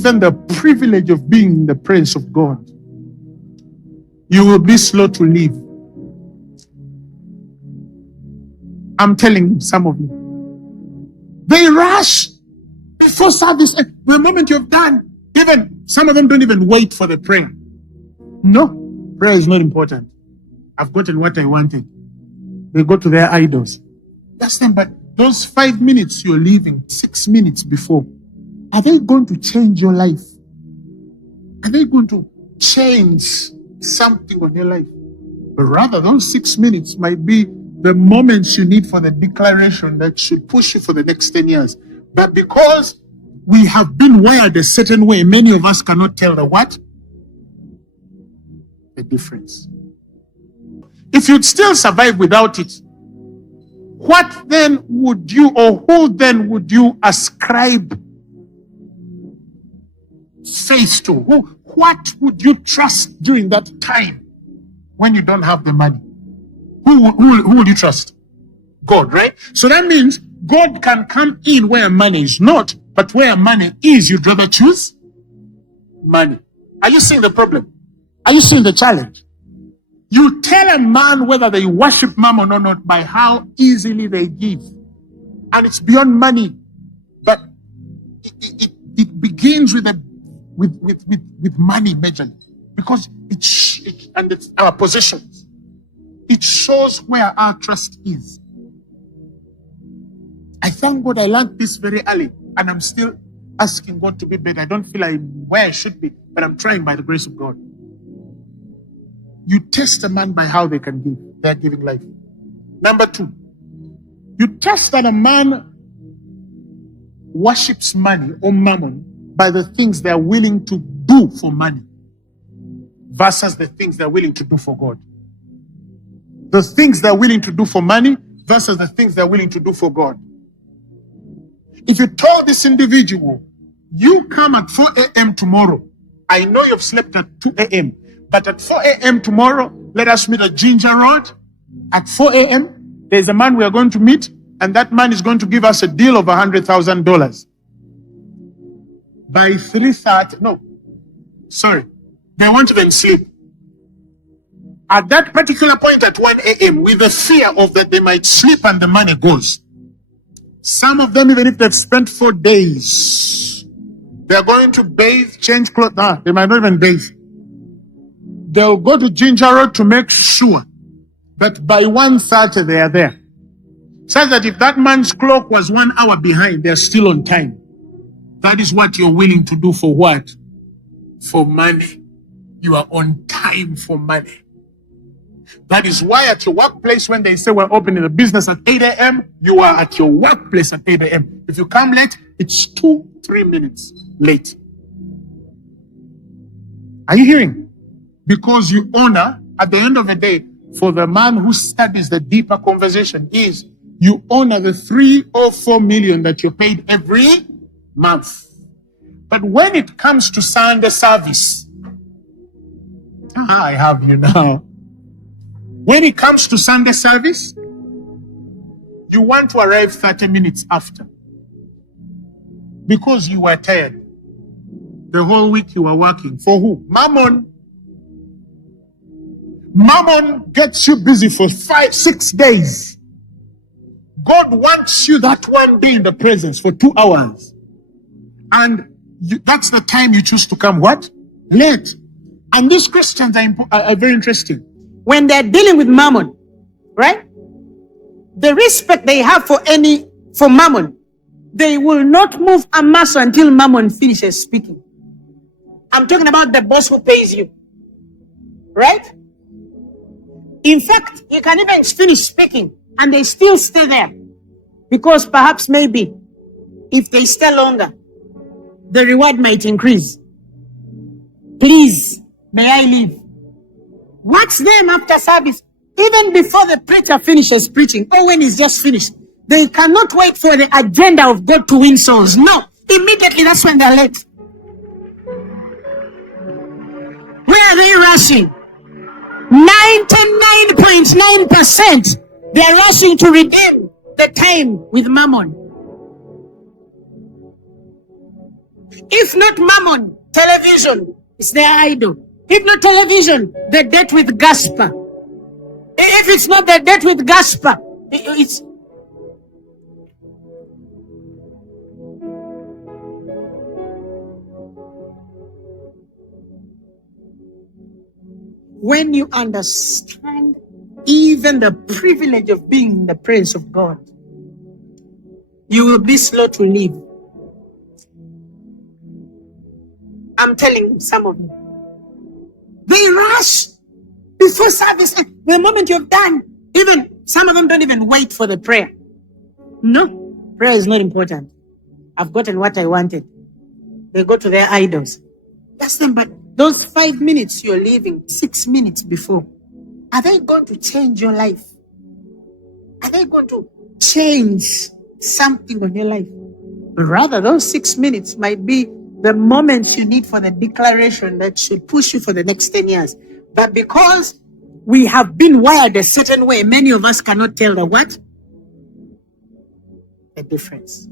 given the privilege of being in the presence of God, you will be slow to leave. I'm telling some of you. They rush before service. The moment you've done, even some of them don't even wait for the prayer. No, prayer is not important. I've gotten what I wanted. They go to their idols. That's them, but those 5 minutes you're leaving, 6 minutes before, are they going to change your life? Are they going to change something on your life? But rather, those 6 minutes might be the moments you need for the declaration that should push you for the next 10 years. But because we have been wired a certain way, many of us cannot tell the what? The difference. If you'd still survive without it, what then would you, or who then would you ascribe faith to? What would you trust during that time when you don't have the money? Who would you trust? God, right? So that means God can come in where money is not, but where money is, you'd rather choose money. Are you seeing the problem? Are you seeing the challenge? You tell a man whether they worship mammon or not by how easily they give. And it's beyond money. But it begins with money majorly. Because it's our possessions. It shows where our trust is. I thank God I learned this very early. And I'm still asking God to be better. I don't feel I'm where I should be. But I'm trying by the grace of God. You test a man by how they can give. They're giving life. Number 2, you test that a man worships money or mammon by the things they're willing to do for money versus the things they're willing to do for God. The things they're willing to do for money versus the things they're willing to do for God. If you told this individual, you come at 4 a.m. tomorrow, I know you've slept at 2 a.m., but at 4 a.m. tomorrow, let us meet at Ginger Road. At 4 a.m., there's a man we are going to meet, and that man is going to give us a deal of $100,000. By 3:30, no, sorry, they won't even sleep. At that particular point at 1 a.m., with the fear of that they might sleep and the money goes. Some of them, even if they've spent 4 days, they're going to bathe, change clothes. They might not even bathe. They'll go to Ginger Road to make sure that by 1:30 they are there. So that if that man's clock was 1 hour behind, they're still on time. That is what you're willing to do for what? For money. You are on time for money. That is why at your workplace, when they say we're opening the business at 8 a.m., you are at your workplace at 8 a.m. If you come late, it's 2-3 minutes late. Are you hearing? Because you honor, at the end of the day, for the man who studies the deeper conversation is, you honor the 3 or 4 million that you're paid every month. But when it comes to Sunday service, I have you now. When it comes to Sunday service, you want to arrive 30 minutes after. Because you were tired. The whole week you were working. For who? Mammon. Mammon gets you busy for 5-6 days. God wants you that one day in the presence for 2 hours. And that's the time you choose to come what? Late. And these Christians are very interesting. When they're dealing with mammon, right? The respect they have for mammon, they will not move a muscle until mammon finishes speaking. I'm talking about the boss who pays you. Right? In fact, you can even finish speaking and they still stay there. Because perhaps maybe if they stay longer, the reward might increase. Please, may I leave? Watch them after service, even before the preacher finishes preaching, or when he's just finished. They cannot wait for the agenda of God to win souls. No, immediately that's when they're late. Where are they rushing? 99.9%. They're rushing to redeem the time with mammon. If not mammon, television is their idol. If not television, the date with Gaspar. If it's not the date with Gaspar, it's when you understand even the privilege of being in the presence of God, you will be slow to leave. I'm telling some of you. They rush before service. The moment you're done, even some of them don't even wait for the prayer. No, prayer is not important. I've gotten what I wanted. They go to their idols. That's them, but those 5 minutes you're leaving, 6 minutes before, are they going to change your life? Are they going to change something on your life? Rather, those 6 minutes might be the moments you need for the declaration that should push you for the next 10 years. But because we have been wired a certain way, many of us cannot tell the what? The difference.